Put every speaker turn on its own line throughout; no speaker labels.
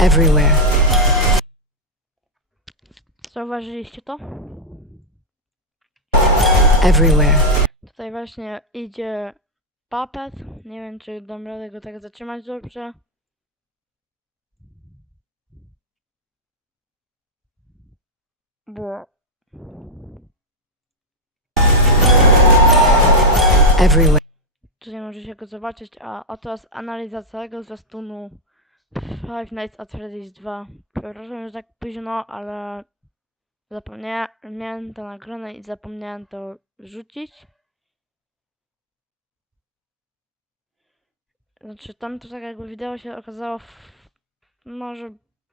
Everywhere.
Zauważyliście to?
Everywhere.
Tutaj właśnie idzie papet. Nie wiem, czy dam radę go tak zatrzymać dobrze. Bo
Everywhere.
tutaj możecie go zobaczyć, a oto jest analiza całego zwiastunu Five Nights at Freddy's 2. Przepraszam, że tak późno, ale zapomniałem, to nagrane i zapomniałem to wrzucić. Znaczy tam to tak jakby wideo się okazało, w...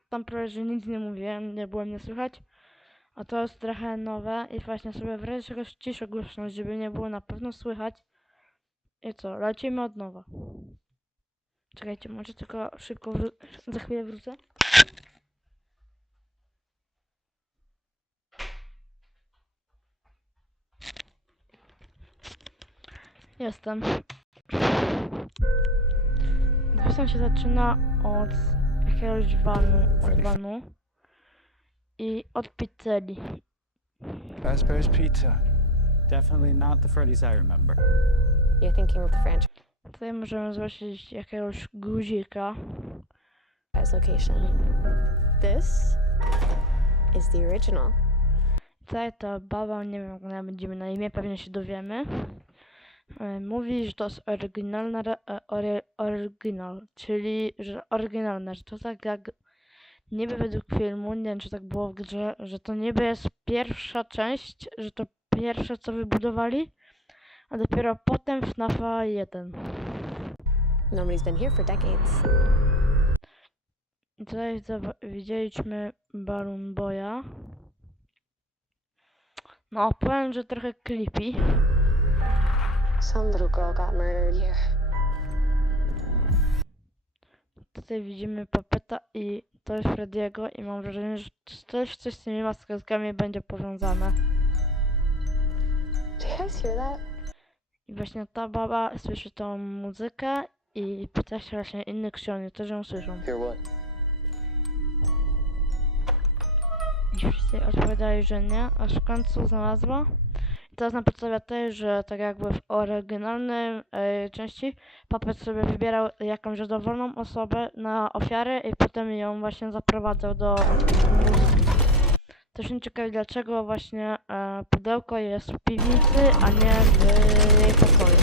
tam prawie, że nic nie mówiłem, nie było mnie słychać. A to jest trochę nowe i właśnie sobie w razie czegoś ciszę głośność, żeby nie było na pewno słychać. I co, lecimy od nowa. Czekajcie, może tylko szybko za chwilę wrócę. Jestem. Zresztą się zaczyna od jakiegoś vanu, od vanu i od pizzerii.
Fazbear's Pizza.
Definitely not the Freddy's I remember.
You're thinking of the franchise
Tutaj możemy zobaczyć jakiegoś guzika.
location. This is the original.
Tutaj ta baba, nie wiem jak ona będziemy na imię, pewnie się dowiemy. E, Mówi, że to jest oryginalna, e, ory, oryginal, czyli że oryginalne, że to tak jak niby według filmu, nie wiem czy tak było w grze, że to niby jest pierwsza część, że to pierwsze co wybudowali, a dopiero potem FNAFa 1.
Nobody's been here for decades.
Tutaj widzieliśmy Balloon Boya. No, powiem, że trochę creepy.
Some little girl got murdered here.
Tutaj widzimy Papeta i to jest Frediego i mam wrażenie, że też coś z tymi maskotkami będzie powiązane.
Do you guys hear that?
I właśnie ta baba słyszy tą muzykę i pyta się właśnie innych książek, też ją słyszą. I wszyscy odpowiadali, że nie, aż w końcu znalazła. I teraz na podstawie tej, że tak jakby w oryginalnej e, części Papet sobie wybierał jakąś dowolną osobę na ofiarę i potem ją właśnie zaprowadzał do muzyki. Też mnie ciekawi dlaczego właśnie e, pudełko jest w piwnicy, a nie w pokoju.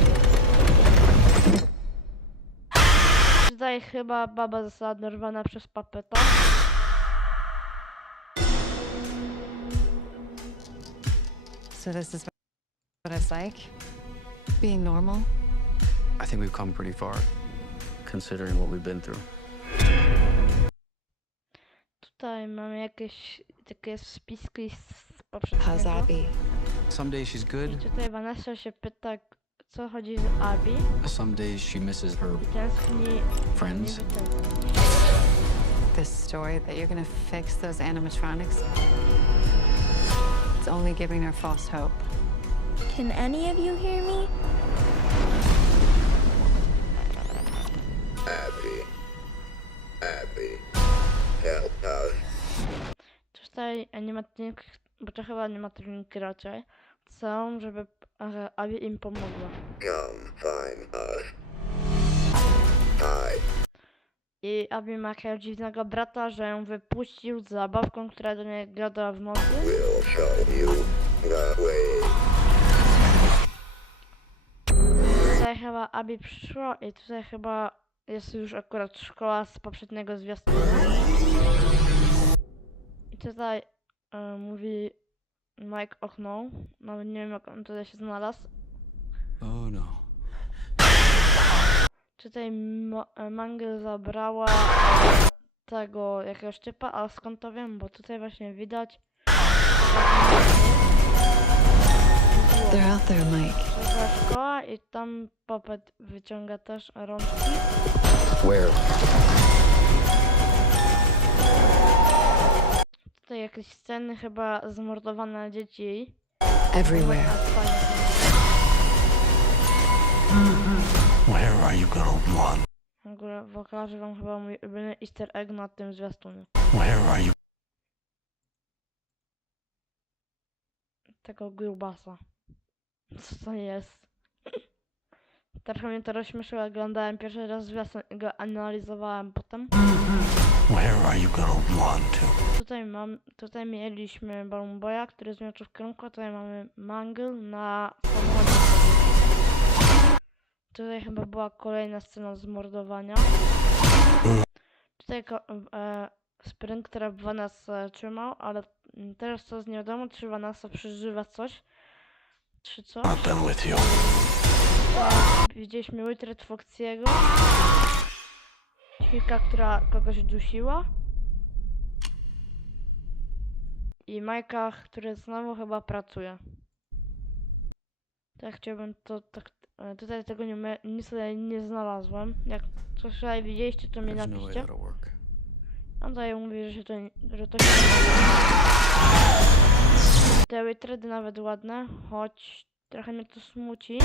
Tutaj chyba baba została dorwana przez Papeta.
So this is what it's like? Being normal?
I think we've come pretty far, considering what we've been through.
Tutaj mamy jakieś takie spiski z
How's
poprzedniego.
Abby?
Some days she's good,
I tutaj Vanessa się pyta, co chodzi z Abby.
some days she misses her
I tęskni
friends.
niby tęskni.
This story that you're gonna fix those animatronics? It's only giving her false hope.
Can any of you hear me?
Abby. Abby. Help us.
Tutaj animatroniki, bo to chyba animatroniki raczej, chcą, żeby Abby im pomogła. I Abby ma jakiegoś dziwnego brata, że ją wypuścił z zabawką, która do niej gada w
way.
Tutaj chyba Abby przyszła i tutaj chyba jest już akurat szkoła z poprzedniego zwiastunu. I tutaj e, mówi Mike Okno. Nawet nie wiem jak on tutaj się znalazł.
Oh no.
Tutaj e, Mangel zabrała e, tego jakiegoś typa, a skąd to wiem? Bo tutaj właśnie widać.
They're out there, Mike.
Szkoła i tam Popet wyciąga też rączki.
Where?
Tutaj jakieś sceny chyba zamordowane dzieci.
Everywhere.
Where are you gonna run?
W ogóle pokażę wam chyba mój ulubiony easter egg na tym zwiastunie.
Where are you?
Tego grubasa. Co to jest? Trochę mnie to rozśmieszyło, oglądałem pierwszy raz zwiastun i go analizowałem potem.
Where are you gonna run to?
Tutaj mam, tutaj mieliśmy Balloon Boya, który zmierzył w kierunku, a tutaj mamy Mangle na samochodzie. Tutaj chyba była kolejna scena zmordowania. Tutaj e, Spring, która Vanessa trzymał, ale teraz co z nie wiadomo, czy Vanessa przeżywa coś, czy
you.
Widzieliśmy Witred Foxiego. Ćwika, która kogoś dusiła. I Majka, który znowu chyba pracuje. Tak chciałbym to, tak, e, tutaj tego nie, nic tutaj nie znalazłem. Jak coś tutaj widzieliście, to mi
no
napiszcie. A tutaj mówi, że się to, nie- że to się Te Witredy nawet ładne, choć trochę mnie to smuci.